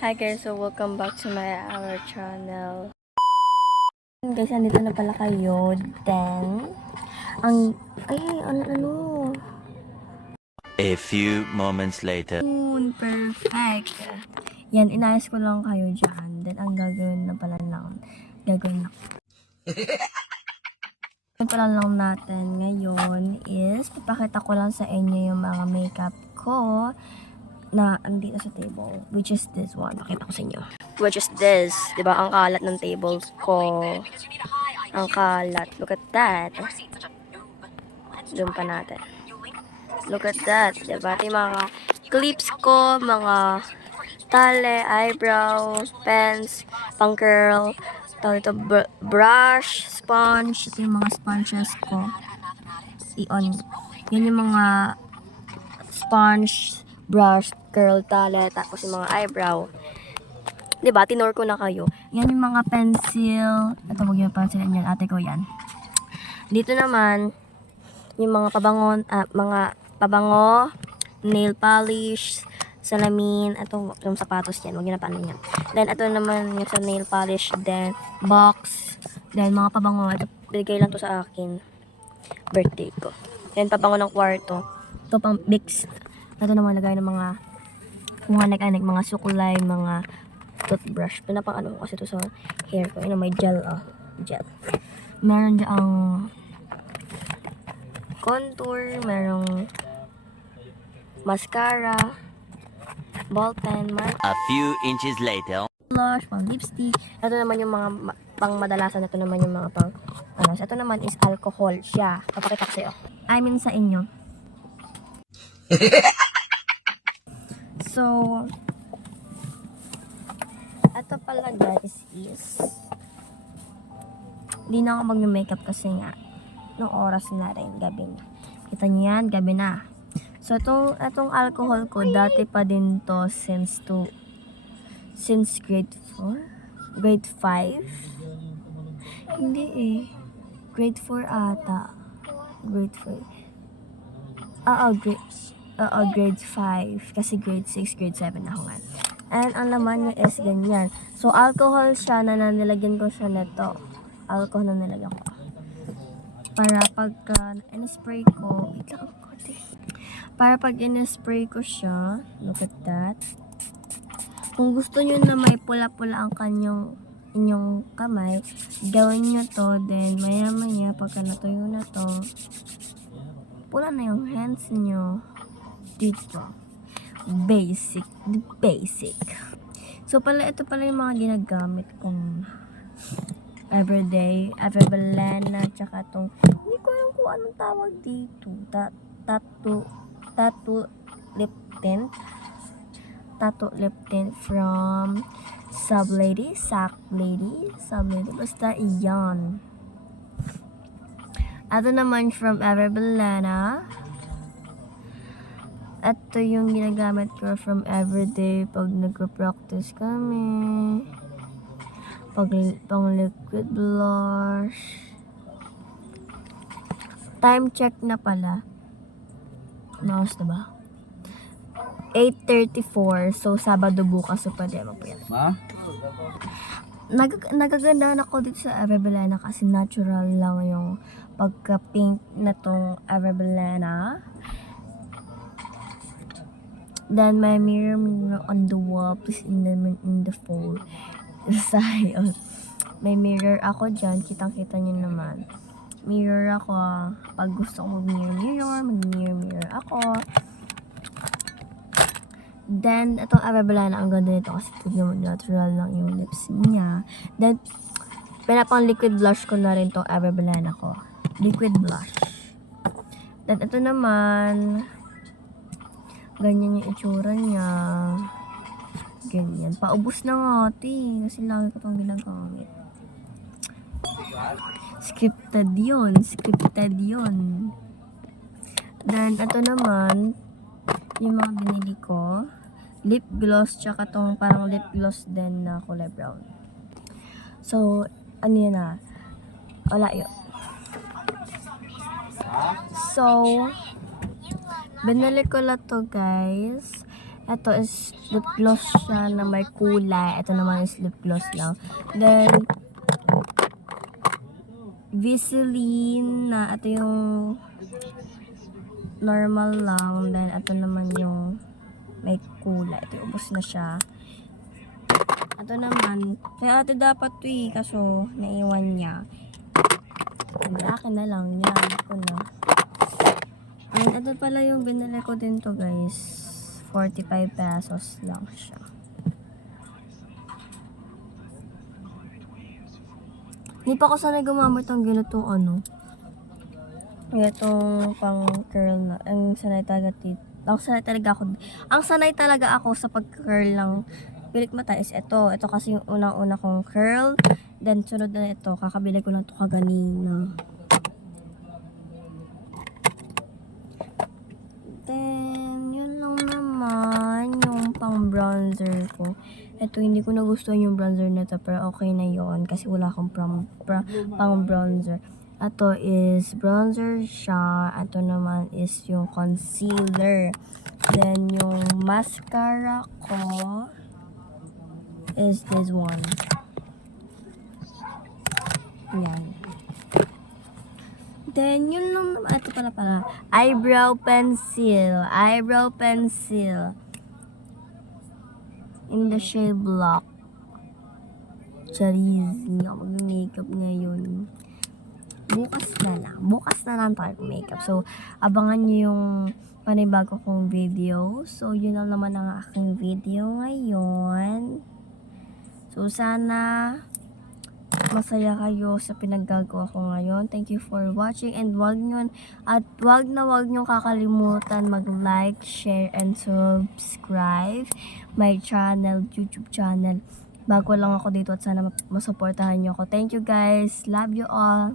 Hi guys, so welcome back to our channel. Guys, andito na pala kayo. Then, ano? A few moments later. Perfect. Yan, inayos ko lang kayo dyan. Then, ang gagawin na lang natin ngayon is papakita ko lang sa inyo yung mga makeup ko na andito sa table, which is this one. Pakita ko sa inyo. Which is this. Diba? Ang kalat ng tables ko. Ang kalat. Look at that. Zoom pa natin. Look at that. Diba? Ito yung mga clips ko, mga tale, eyebrow, pens, pang curl, ito brush, sponge. Ito yung mga sponges ko. Yan yung mga sponge, brush, curl, tale, tapos yung mga eyebrow. Diba? Tinor ko na kayo. Yan yung mga pencil. Ito, huwag yung pencil yan. Ate ko yan. Dito naman, yung mga pabango, nail polish, salamin, ito, yung sapatos yan. Huwag yun na paano yan. Then, ito naman yung sa nail polish. Then, box. Then, mga pabango. Ito, bigay lang to sa akin. Birthday ko. Then, pabango ng kwarto. Ito, pang Vicks. Ito naman, lagay ng mga anak mga sukulay, mga toothbrush. Pinapang ano ko kasi ito sa hair ko. May gel, gel. Meron dyang contour, merong mascara, ball pen, A few inches later. blush, pang lipstick. Ito naman yung mga pang madalasan. Ito naman yung mga pang so ito naman is alcohol siya. Papakita ko sa'yo. I mean sa inyo. So, ito pala guys is hindi na ako mag-makeup kasi nga nung oras na rin, gabi na. Kita niyo yan, gabi na. So, itong alcohol ko, dati pa din to since grade 4? Grade 5? Hindi eh. Grade 4 ata. Grade 4. Grade 5. Kasi grade 6, grade 7 ako nga. And ang laman niya is ganyan. So, alcohol siya na nilagyan ko siya nito. Alcohol na nilagyan ko. Para pagka in-spray ko, para pag in-spray ko siya, look at that. Kung gusto nyo na may pula-pula ang inyong kamay, gawin nyo to. Then, maya-maya, pagka natuyo na to, pula na yung hands nyo. Dito. Basic. So, ito pala yung mga ginagamit kong everyday, Everbalena, tsaka tong, hindi ko alam kung anong tawag dito. Tattoo lip tint. Tattoo lip tint from Sack Lady. Basta iyan. Ito naman from Everbalena. Ito yung ginagamit ko from everyday pag nagpa-practice kami. Pang liquid blush. Time check na pala. Naos na ba? 8:34. So, Sabado bukas. So, pwede magpayan. Nagaganda ako dito sa Everbalena kasi natural lang yung pagka-pink na tong Everbalena. Then, may mirror on the wall. Please in the phone. Sayang. May mirror ako dyan. Kitang-kita nyo naman. Mirror ako. Pag gusto ko mag-mirror ako. Then, itong Everbalena, ang ganda nito kasi tignan mo, natural lang yung lips niya. Then, pinapang liquid blush ko na rin itong Everbalena ko. Liquid blush. Then, ito naman, ganyan yung itsura niya. Ganyan. Paubos na nga, kasi lagi ko itong ginagamit. Scripted yun. Then, ito naman, yung mga binili ko. Lip gloss, tsaka tong parang lip gloss din na kulay brown. So, ano yun na? Wala yun. So, binili ko lang to guys. Ito is lip gloss siya na may kulay. Ito naman is lip gloss lang. Then, Vaseline na ito yung normal lang. Then, ito naman yung may kulay. Ito, ubos na siya. Ito naman, kaya ate dapat to eh, kaso naiwan niya. Hindi, akin na lang yan. Ito na. And ito pala yung binili ko din to guys. 45 pesos lang siya. Hindi pa ako sanay gumamit ng ganitong ano. Itong pang curl na. Ang sanay talaga ako sa pag-curl ng pilik mata is ito. Ito kasi yung unang-una kong curl. Then sunod na ito. Kakabili ko lang ito kaganina. Then, yun lang naman yung pang bronzer ko. Ito, hindi ko nagustuhan yung bronzer na ito, pero okay na yon kasi wala akong pang bronzer. Ito is bronzer siya. Ito naman is yung concealer. Then, yung mascara ko is this one. Yan. Then, yun lang naman. Ito pala. Eyebrow pencil. In the shade Black. Charis. Hindi ako mag-makeup ngayon. Bukas na lang tayo makeup. So, abangan nyo yung panibago kong video. So, yun lang naman ang aking video ngayon. So, sana masaya kayo sa pinaggagawa ko ngayon. Thank you for watching and wag nyo kakalimutan mag-like, share, and subscribe my channel, YouTube channel. Bago lang ako dito at sana masuportahan nyo ako. Thank you guys. Love you all.